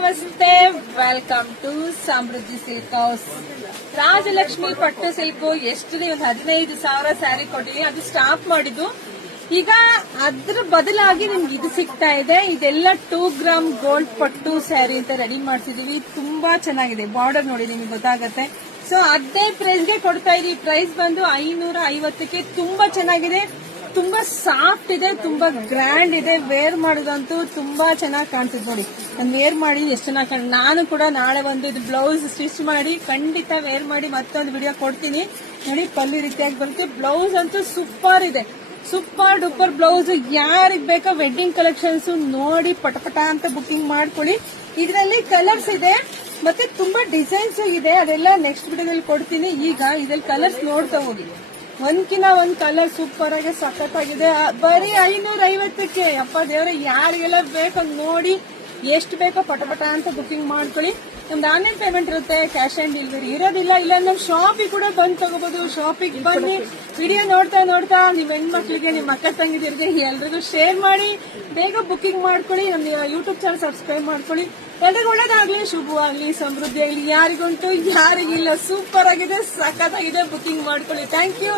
ನಮಸ್ತೆ, welcome to Samruddhi silk house. Rajalakshmi ಪಟ್ಟು silk ಎಷ್ಟು ಒಂದು 15,000 ಸ್ಯಾರಿ ಕೊಟ್ಟಿವಿ. ಅದು ಸ್ಟಾಪ್ ಮಾಡಿದ್ದು. ಈಗ ಅದ್ರ ಬದಲಾಗಿ ನಿಮ್ಗೆ ಇದು ಸಿಗ್ತಾ ಇದೆ. ಇದೆಲ್ಲ 2 ಗ್ರಾಮ್ ಗೋಲ್ಡ್ ಪಟ್ಟು ಸ್ಯಾರಿ ಅಂತ ರೆಡಿ ಮಾಡ್ತಿದೀವಿ. ತುಂಬಾ ಚೆನ್ನಾಗಿದೆ. ಬಾರ್ಡರ್ ನೋಡಿ ನಿಮ್ಗೆ ಗೊತ್ತಾಗತ್ತೆ. ಸೊ ಅದೇ ಪ್ರೈಸ್ ಗೆ ಕೊಡ್ತಾ ಇದೀವಿ. ಪ್ರೈಸ್ ಬಂದು 550ಕ್ಕೆ. ತುಂಬಾ ಚೆನ್ನಾಗಿದೆ, ತುಂಬಾ ಸಾಫ್ಟ್ ಇದೆ, ತುಂಬಾ ಗ್ರ್ಯಾಂಡ್ ಇದೆ. ವೇರ್ ಮಾಡೋದಂತೂ ತುಂಬಾ ಚೆನ್ನಾಗಿ ಕಾಣ್ತಿದ್ ನೋಡಿ. ನಾನು ವೇರ್ ಮಾಡಿ ಎಷ್ಟು ಚೆನ್ನಾಗಿ ನಾನು ಕೂಡ ನಾಳೆ ಒಂದು ಇದು ಬ್ಲೌಸ್ ಸ್ಟಿಚ್ ಮಾಡಿ ಖಂಡಿತ ವೇರ್ ಮಾಡಿ ಮತ್ತೊಂದು ವಿಡಿಯೋ ಕೊಡ್ತೀನಿ ನೋಡಿ. ಪಲ್ಲು ರೀತಿಯಾಗಿ ಬರುತ್ತೆ. ಬ್ಲೌಸ್ ಅಂತೂ ಸೂಪರ್ ಇದೆ, ಸೂಪರ್ ಡೂಪರ್ ಬ್ಲೌಸ್. ಯಾರಿಗ್ ಬೇಕೋ ವೆಡ್ಡಿಂಗ್ ಕಲೆಕ್ಷನ್ಸ್ ನೋಡಿ ಪಟಪಟ ಅಂತ ಬುಕಿಂಗ್ ಮಾಡ್ಕೊಳ್ಳಿ. ಇದರಲ್ಲಿ ಕಲರ್ಸ್ ಇದೆ ಮತ್ತೆ ತುಂಬಾ ಡಿಸೈನ್ಸ್ ಇದೆ. ಅದೆಲ್ಲ ನೆಕ್ಸ್ಟ್ ವಿಡಿಯೋದಲ್ಲಿ ಕೊಡ್ತೀನಿ. ಈಗ ಇದ್ರಲ್ಲಿ ಕಲರ್ಸ್ ನೋಡ್ತಾ ಹೋಗಿ. ಒಂದ್ಕಿನ ಒಂದ್ ಕಲರ್ ಸೂಪರ್ ಆಗಿ ಸಖತ್ತಾಗಿದೆ. ಬರೀ 550ಕ್ಕೆ. ಅಪ್ಪ ದೇವ್ರೆ, ಯಾರಿಗೆಲ್ಲ ಬೇಕೋ ನೋಡಿ, ಎಷ್ಟು ಬೇಕೋ ಪಟಪಟ ಅಂತ ಬುಕಿಂಗ್ ಮಾಡ್ಕೊಳ್ಳಿ. ನಮ್ದು ಆನ್ಲೈನ್ ಪೇಮೆಂಟ್ ಇರುತ್ತೆ, ಕ್ಯಾಶ್ ಆನ್ ಡೆಲಿವರಿ ಇರೋದಿಲ್ಲ. ಇಲ್ಲ ನಮ್ ಶಾಪಿಗೆ ಕೂಡ ಬಂದು ತಗೋಬಹುದು. ಶಾಪಿಗೆ ಬನ್ನಿ. ವಿಡಿಯೋ ನೋಡ್ತಾ ನೋಡ್ತಾ ನಿಮ್ ಹೆಣ್ಮಕ್ಳಿಗೆ, ನಿಮ್ ಅಕ್ಕ ತಂಗಿದಿರಿಗೆ ಎಲ್ರಿಗೂ ಶೇರ್ ಮಾಡಿ. ಬೇಗ ಬುಕಿಂಗ್ ಮಾಡ್ಕೊಳ್ಳಿ. ನಮ್ದು ಯೂಟ್ಯೂಬ್ ಚಾನಲ್ ಸಬ್ಸ್ಕ್ರೈಬ್ ಮಾಡ್ಕೊಳ್ಳಿ. ಎಲ್ರಿಗೂ ಒಳ್ಳೇದಾಗ್ಲಿ, ಶುಭವಾಗ್ಲಿ, ಸಮೃದ್ಧಿ ಆಗ್ಲಿ. ಯಾರಿಗುಂಟು ಯಾರಿಗಿಲ್ಲ. ಸೂಪರ್ ಆಗಿದೆ, ಸಖತ್ತಾಗಿದೆ. ಬುಕಿಂಗ್ ಮಾಡ್ಕೊಳ್ಳಿ. Thank you.